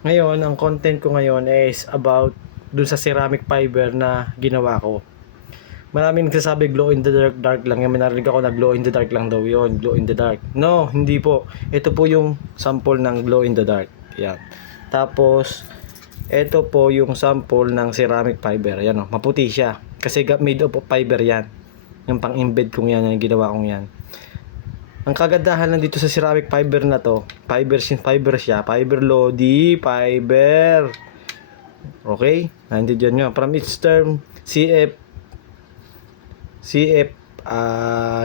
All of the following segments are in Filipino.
Ngayon, ang content ko ngayon is about dun sa ceramic fiber na ginawa ko. Maraming nagsasabi glow in the dark lang yan. May narinig ako na glow in the dark lang daw yon, glow in the dark. No, hindi po. Ito po yung sample ng glow in the dark. Yan. Tapos, ito po yung sample ng ceramic fiber. Yan o, maputi siya. Kasi made of fiber yan. Yung pang-embed kong yan, yung ginawa kong yan. Ang kagandahan lang dito sa ceramic fiber na to, fiber siya, fiber Lodi, fiber. Okay? Nandiyan nyo. From its term,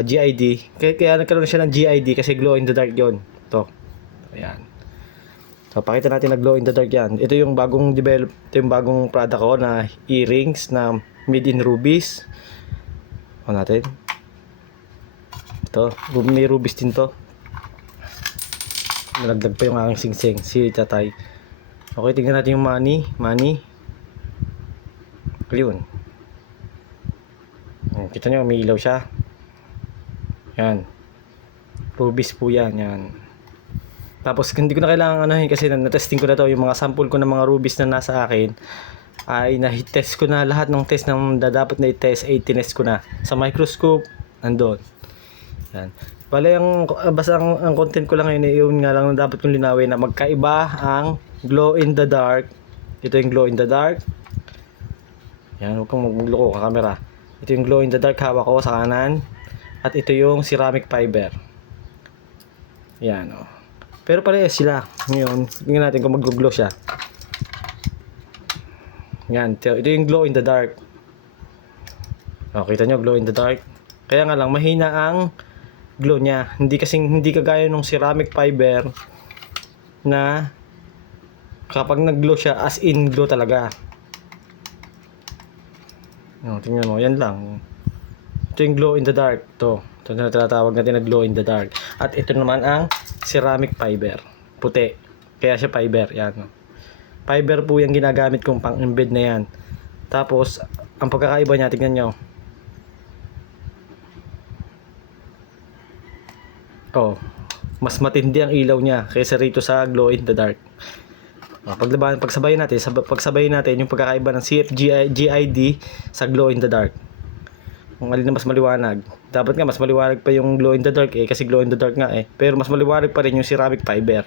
GID. Kaya nagkaroon siya ng GID kasi glow in the dark yon. To. Ayan. So, pakita natin na glow in the dark yan. Ito yung bagong ito yung bagong product ko na earrings na made in rubies. O natin. Ito, may rubies din to. Nalagdag pa yung aking singsing, si tatay. Okay, tingnan natin yung money. Ayun. Kita nyo, may ilaw siya. Yan. Rubies po yan. Tapos, hindi ko na kailangan anuhin kasi na-testing ko na to. Yung mga sample ko ng mga rubies na nasa akin ay na-test ko na lahat ng test ng dapat na i-test ay tinest ko na. Sa microscope, andun. Yan. Bale, basta ang content ko lang ngayon, yun nga lang na dapat kong linawin na magkaiba ang glow in the dark. Ito yung glow in the dark. Yan, huwag kang magloko ka camera. Ito yung glow in the dark, hawak ko sa kanan. At ito yung ceramic fiber. Yan, o. Pero parehas sila. Ngayon, tingnan natin kung mag-glow siya. Yan, ito yung glow in the dark. O, kita nyo, glow in the dark. Kaya nga lang, mahina ang glow niya. Hindi kagaya nung ceramic fiber na kapag nag-glow siya, as in glow talaga. Tingnan mo, yan lang. Ito yung glow in the dark. Ito na tinatawag natin na glow in the dark. At ito naman ang ceramic fiber. Puti. Kaya siya fiber. Yan. Fiber po yung ginagamit kong pang-embed na yan. Tapos, ang pagkakaiba niya, tingnan nyo. Oh, mas matindi ang ilaw niya kaysa rito sa glow in the dark. Pagsabayin natin yung pagkakaiba ng GID sa glow in the dark. Kung alin na mas maliwanag. Dapat nga mas maliwanag pa yung glow in the dark kasi glow in the dark nga Pero mas maliwanag pa rin yung ceramic fiber.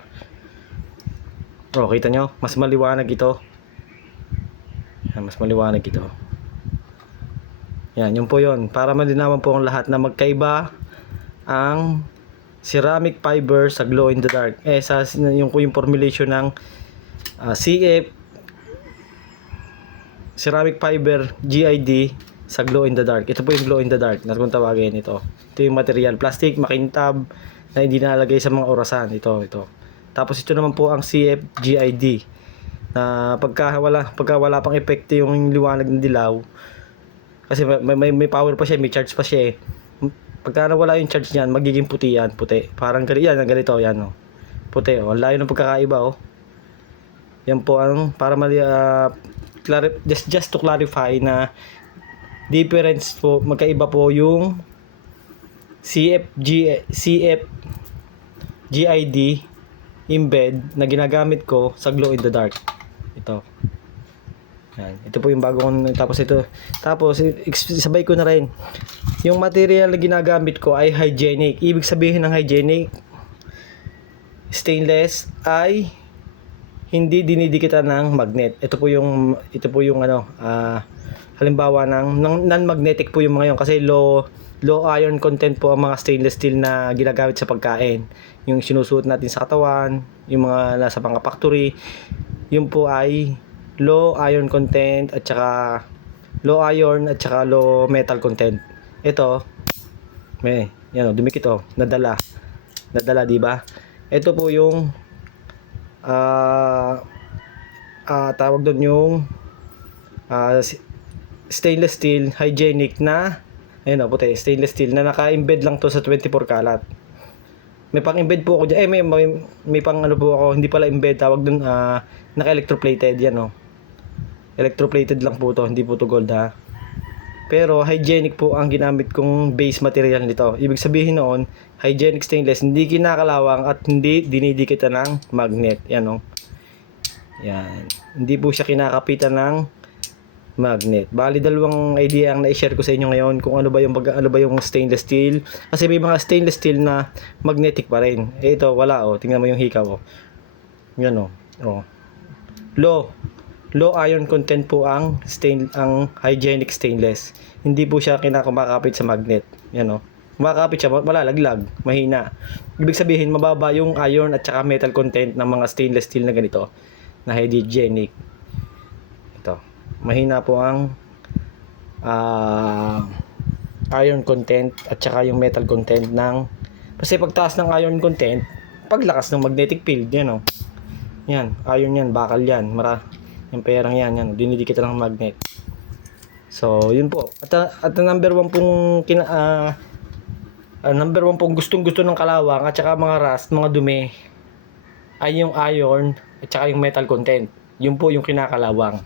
Oh, kita nyo? Mas maliwanag ito. Yan, mas maliwanag ito. Yan, yun po yun. Para malinawan po ang lahat na magkaiba ang ceramic fiber sa glow in the dark. Yung formulation ng CF ceramic fiber GID sa glow in the dark. Ito po yung glow in the dark na kung tawagin ito. Ito yung material, plastic, makintab na hindi nalagay sa mga orasan. Ito. Tapos ito naman po ang CF GID na pagka wala pang epekto yung liwanag ng dilaw kasi may power pa siya, may charge pa siya Pagka nawala yung charge niyan, magiging puti. Parang ganito yan Puti Ang layo ng pagkakaiba Yan po ang para just to clarify na difference po, magkaiba po yung CF GID embed na ginagamit ko sa glow in the dark. Ito. Yan. Ito po yung bago kong tapos isabay ko na rin. Yung material na ginagamit ko ay hygienic. Ibig sabihin ng hygienic, stainless ay hindi dinidikitan ng magnet. Ito po yung halimbawa ng non-magnetic po yung mga yun kasi low iron content po ang mga stainless steel na ginagamit sa pagkain. Yung sinusuot natin sa katawan, yung mga nasa mga factory, yun po ay low iron content at saka low metal content. Ito, dumikit nadala, di ba? Ito po yung tawag doon yung stainless steel hygienic na puti, stainless steel na naka-embed lang to sa 24 karat. May pang-embed po ako dyan. May pang po ako, hindi pala embed, tawag doon naka-electroplated yan Electroplated lang po to, hindi po to gold Pero hygienic po ang ginamit kong base material nito. Ibig sabihin noon, hygienic stainless, hindi kinakalawang at hindi dinidikitan ng magnet. Yan Yan. Hindi po siya kinakapitan ng magnet. Bali dalawang idea ang na-share ko sa inyo ngayon kung ano ba yung stainless steel. Kasi may mga stainless steel na magnetic pa rin. Eh, ito wala oh. Tingnan mo yung hikaw oh. Yan oh. Oh. Low iron content po ang hygienic stainless. Hindi po siya kinakumakapit sa magnet. Yan oh. Kumakapit siya, malalaglag, mahina. Ibig sabihin mababa yung iron at saka metal content ng mga stainless steel na ganito na hygienic. Ito. Mahina po ang iron content at saka yung metal content ng, kasi pagtaas ng iron content, paglakas ng magnetic field, yan oh. Yan, iron yan, bakal yan, yung perang yan, dinidikit lang ng magnet. So, yun po. At number one pong gustong-gusto ng kalawang at saka mga rust, mga dumi ay yung iron at saka yung metal content. Yun po yung kinakalawang.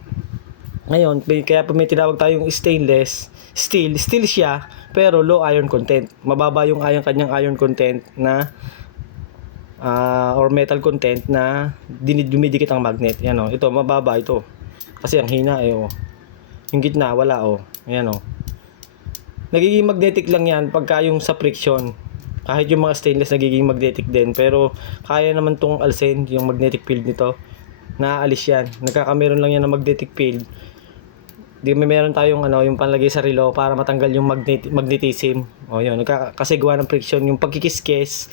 Ngayon, kaya po may tinawag tayong stainless steel. Steel siya, pero low iron content. Mababa yung kanyang iron content na or metal content na dumidikit ang magnet. Yan o. Ito, mababa ito. Kasi ang hina eh o. Yung gitna, wala o. Yan o. Nagiging magnetic lang yan pagka yung sa friction. Kahit yung mga stainless nagiging magnetic din. Pero kaya naman tong alsin, yung magnetic field nito. Naaalis yan. Nagkakameron lang yan ng magnetic field. Meron tayong yung panlagay sa relo para matanggal yung magnetism. O yun, kasi gawa ng friction, yung pagkikiskes,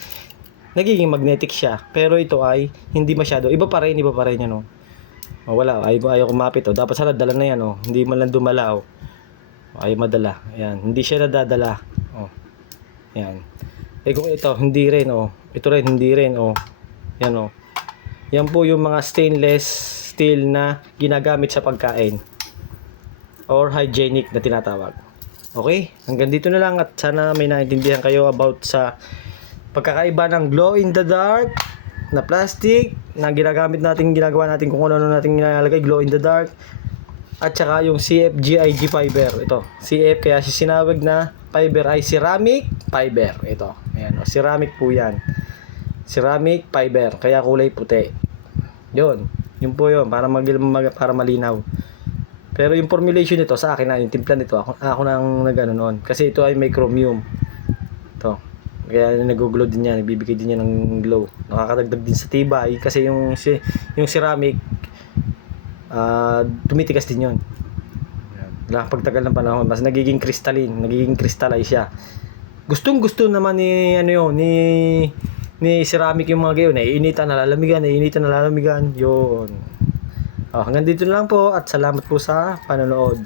nagiging magnetic siya. Pero ito ay hindi masyado. Iba pa rin yan o. O wala, ayaw kumapit o. Dapat sana dala na yan o. Hindi man lang dumala o. Ayaw madala. Ayan, hindi siya nadadala. O. Ayan. Eh kung ito, hindi rin o. Ito rin, hindi rin o. Yan o. Yan po yung mga stainless steel na ginagamit sa pagkain. Or hygienic na tinatawag. Okay? Hanggang dito na lang at sana may naintindihan kayo about sa pagkakaiba ng glow in the dark na plastic na ginagawa natin kung ano natin nilalagay, glow in the dark, at saka yung CFGIG fiber. Ito, CF, kaya sinawag na fiber ay ceramic fiber. Ito, ayan, ceramic po yan. Ceramic fiber, kaya kulay puti. Yun po yun, para malinaw. Pero yung formulation nito sa akin na, yung timpla nito, ako nang nagano noon. Kasi ito ay may chromium. Ito. Kaya nag-glow din yan, ibibigay din yan ng glow. Nakakadagdag din sa tibay kasi yung ceramic tumitigas din yun. Pagtagal ng panahon, mas nagiging crystalline, nagiging crystalline siya. Gustong-gusto naman ni ceramic yung mga gayon, naiinitan, nalalamigan, yun. Hanggang dito lang po at salamat po sa panonood.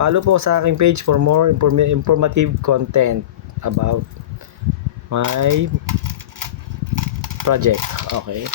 Follow po sa aking page for more informative content about my project. Okay.